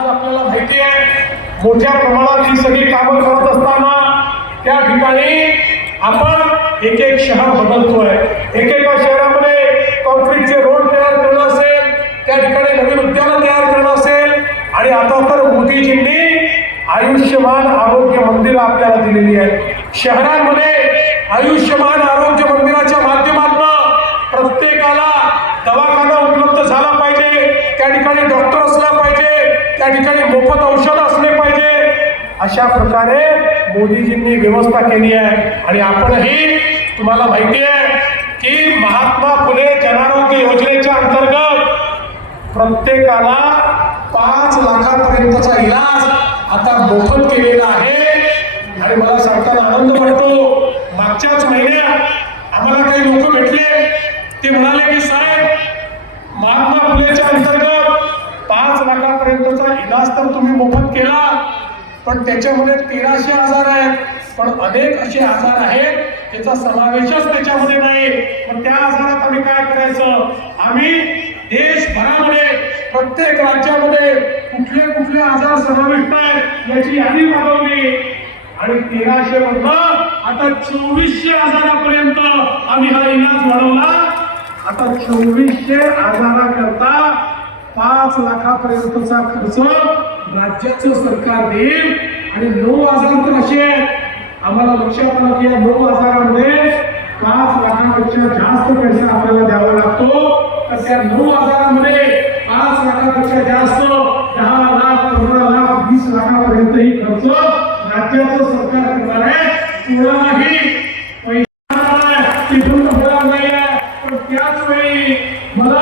आपल्याला माहिती आहे मोठ्या प्रमाणात ही सगळी कामं करत असताना त्या ठिकाणी आपण एक एक शहर बदलतोय. एकेका शहरामध्ये कॉन्क्रीटचे रोड तयार करणं असेल, त्या ठिकाणी नवीन उद्यानं तयार करणं असेल, आणि आता तर मोदीजींनी आयुष्यमान आरोग्य मंदिरं आपल्याला दिलेली आहेत. शहरांमध्ये आयुष्यमान आरोग्य मंदिराच्या माध्यमातून प्रत्येकाला दवाखाना उपलब्ध झाला पाहिजे, त्या ठिकाणी डॉक्टर असला पाहिजे, त्या ठिकाणी मोफत औषध असले पाहिजे. अशा प्रकारे मोदीजींनी व्यवस्था केली आहे. आणि आपणही तुम्हाला माहिती आहे की महात्मा फुले जनआरोग्य योजनेच्या अंतर्गत प्रत्येकाला 5 लाखापर्यंतचा इलाज आता मोफत केलेला आहे. आणि मला सांगताना आनंद वाटतो, मागच्याच महिन्यात आम्हाला काही लोक भेटले, ते म्हणाले की साहेब, महात्मा फुलेच्या अंतर्गत 5 लाखापर्यंतचा इलाज तर तुम्ही मोफत केला, पण त्याच्यामध्ये 1300 आजार आहेत, पण अनेक असे आजार आहेत त्याचा समावेशच त्याच्यामध्ये नाही. पण त्या आजारात आम्ही काय करायचं? आम्ही देशभरामध्ये प्रत्येक राज्यामध्ये कुठले कुठले आजार समाविष्ट आहेत याची यादी मागवली, आणि 1300 मधनं आता 2400 आजारापर्यंत आम्ही हा इलाज वाढवला. आता 2400 आजाराकरता 5 लाखापर्यंतचा खर्च राज्याचं सरकार देईल. आणि 9 आजार तर असे आहेत, आम्हाला लक्षात आलं की या 9 आजारामध्ये 5 लाखापेक्षा जास्त पैसा आपल्याला द्यावा लागतो. तर त्या 9 आजारामध्ये 5 लाखापेक्षा जास्त 10 लाख, 15 लाख, 20 लाखापर्यंतही खर्च राज्याचं सरकार करणार आहे. कोणालाही पैसा तिथून होणार नाही आहे. पण त्याच वेळी मला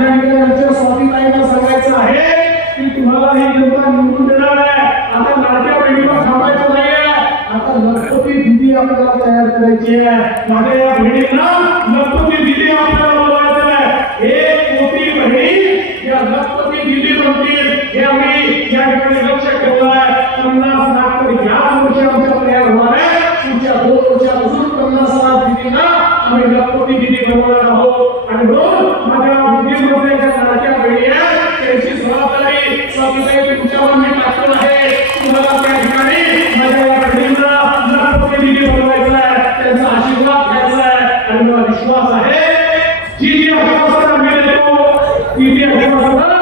या ठिकाणच्या स्वामीताईंना सांगायचं आहे की तुम्हाला ही जनता निवडून देणार आहे. आता लाडक्या बहिणीला थांबायचं नाही आहे, आता लखपती दिदी आपल्याला तयार करायची आहे. माझ्या या बहिणींना लखपती दिदी आपल्याला बोलायचं आहे. 1 कोटी बहिणी या लखपती दिदी बनतील हे आम्ही या ठिकाणी लक्ष ठेवलं आहे. 50 लाख तर याच वर्षी आमच्या तयार होणार आहे. पुढच्या 2 वर्षात अजून 50 लाख दिदींना आम्ही लखपती दिदी बनवणार आहोत. आणि म्हणून माझ्या बुद्धीमध्ये ज्या लाडक्या बहिणी आहेत त्यांची जबाबदारी स्वामीताई तुमच्यावर मी टाकून आहे. तुम्हाला त्या ठिकाणी माझ्या या बहिणींना लखपती दिदी बनवायचं आहे, त्यांचा आशीर्वाद घ्यायचा आहे. आणि मला विश्वास आहे जी आश्वासनं आम्ही देतो ती आश्वासनं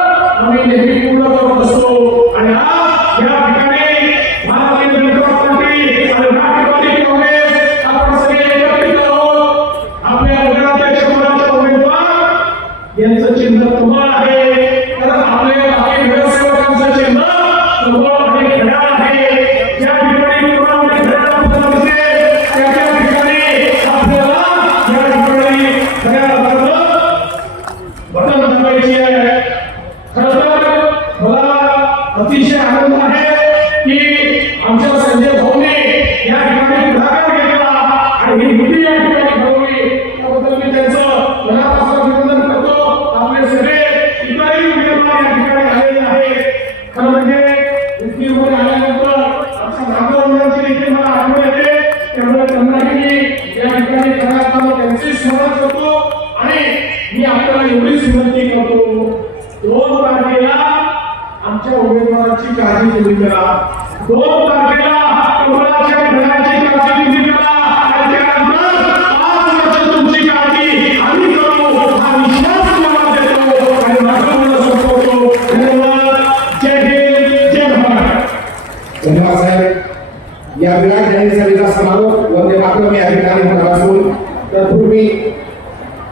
आम्ही नेहमी पूर्ण करत असतो. आणि आज या ठिकाणी भारतीय जनता पार्टी आणि राष्ट्रवादी काँग्रेस आपण सगळे एकत्रित आहोत. आपल्या नगराध्यक्ष पदाचे उमेदवार यांचं चिन्ह कमळ आहे, तर आपल्या काही नगरसेवकांचं चिन्ह कमळ आणि घड्याळ आहे. ज्या ठिकाणी कमळ आणि घड्याळ आपल्याला दिसेल त्या ठिकाणी आपल्याला या ठिकाणी घड्याळ बटन दाबायची आहे. खरं तर मला अतिशय आनंद आहे की आमच्या संजय भाऊने या ठिकाणी पुढाकार घेतला आणि ही मुली या ठिकाणी घडवली. त्याबद्दल मी त्यांचं मनापासून अभिनंदन करतो. आपले सगळे इतरही उमेदवार या ठिकाणी आलेले आहेत. खरं म्हणजे उद्योगमध्ये आल्यानंतर आमच्या नागरिकांची देखील मला आठवण येते, त्यामुळे त्यांनाही मी या ठिकाणी खऱ्या अर्थानं त्यांचे स्मरण करतो. आणि मी आपल्याला एवढीच विनंती करतो, 2 तारखेला आमच्या उमेदवाराची काळजी तुम्ही करा. 2 तारखेला कमळाच्या घड्याळाची काळजी तुम्ही करा. आणि त्यानंतर 5 वर्ष तुमची काळजी आम्ही करू हा विश्वास तुम्हाला देतो आणि माझं मला संपवतो. धन्यवाद. जय हिंद, जय भारत. धन्यवाद साहेब. या विराट जयंतीचा समारोप वंदे मातरम या ठिकाणी होणार असून तत्पूर्वी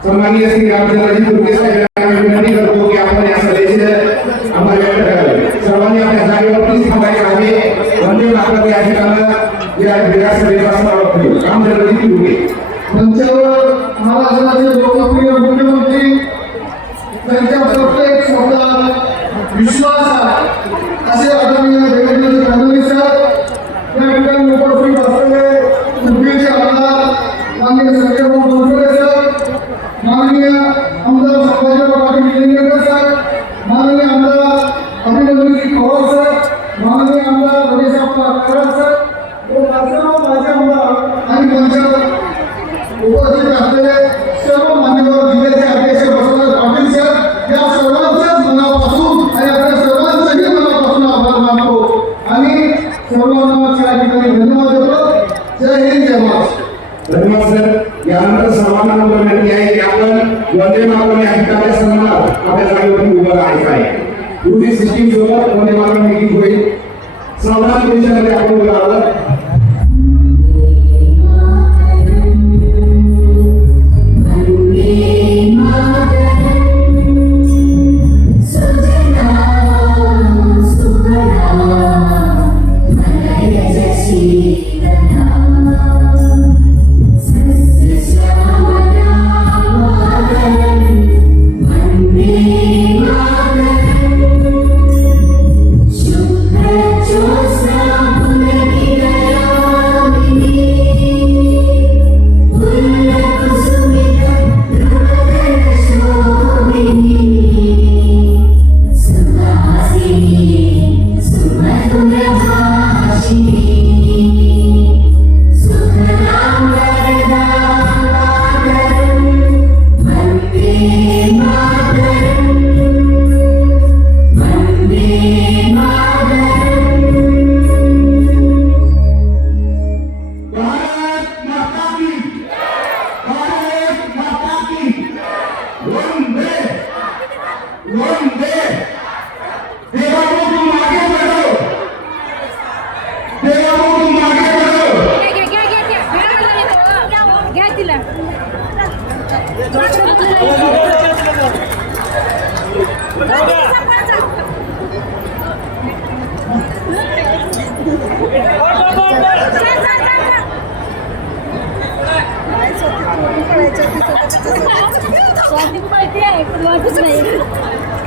सन्माननीय श्री रामचंद्रजी दुर्गे साहेब विनंती करतो की आपण या सभेचे आभार व्यक्त करावे. सर्वांनी आपल्या जागेवरतीच थांबायचे आहे. वंदे मातरम या ठिकाणी या विराट सभेचा समारोप होईल. रामचंद्रजी दुर्गे मंचावर महाराष्ट्राचे लोकप्रिय मुख्यमंत्री त्यांच्या प्रत्येक शब्दात विश्वास आहे असे आदरणीय देवेंद्र फडणवीस साहेब या ठिकाणी उपस्थित असलेले पूर्वीचे आमदार माननीय संजय भाऊ बनसोडे साहेब, माननीय आमदार संभाजी पाटील निलंगेकर साहेब, माननीय आमदार अभिनंदनजी पवार साहेब, माननीय आमदार रमेश कराड साहेब, माझे आमदार आणि मंचावर उपस्थित असलेले सर्व मान्यवर जिल्ह्याचे अध्यक्ष बसवराज पाटील साहेब, या सर्वांच्याच मनापासून आणि आपल्या सर्वांचंही मनापासून सोबत वंदे मातरम गीत होईल. सावधान देशामध्ये आपण उभं राहिलं.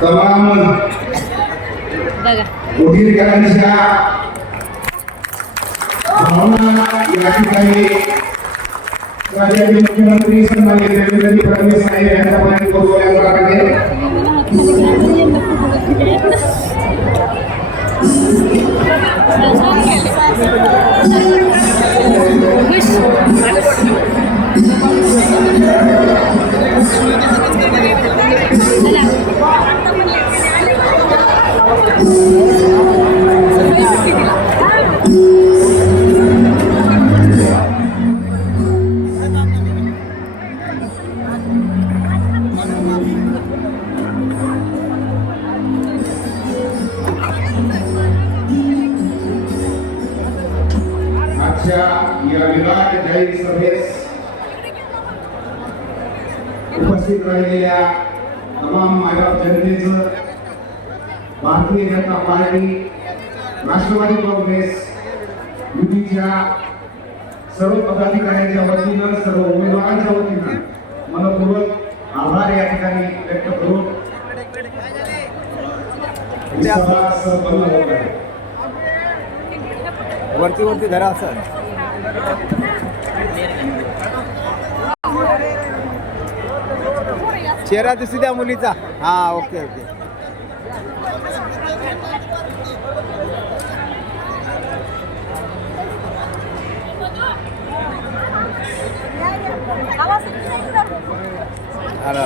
तमाम वकीलकारांच्या भावना या ठिकाणी राज्याचे मुख्यमंत्री सन्माननीय देवेंद्र फडणवीस साहेब यांच्यापर्यंत पोहोचवल्या या विराट जाहीर सभेस उपस्थित राहिलेल्या तमाम मायबाप जनतेचं भारतीय जनता पार्टी राष्ट्रवादी काँग्रेस युतीच्या सर्व पदाधिकाऱ्यांच्या वतीनं सर्व उमेदवारांच्या वतीनं मनपूर्वक आभार या ठिकाणी व्यक्त करून ही सभा संपन्न होत आहे. वरती धरा असं चेहरा दिसू द्या मुलीचा. हा ओके ओके. अरे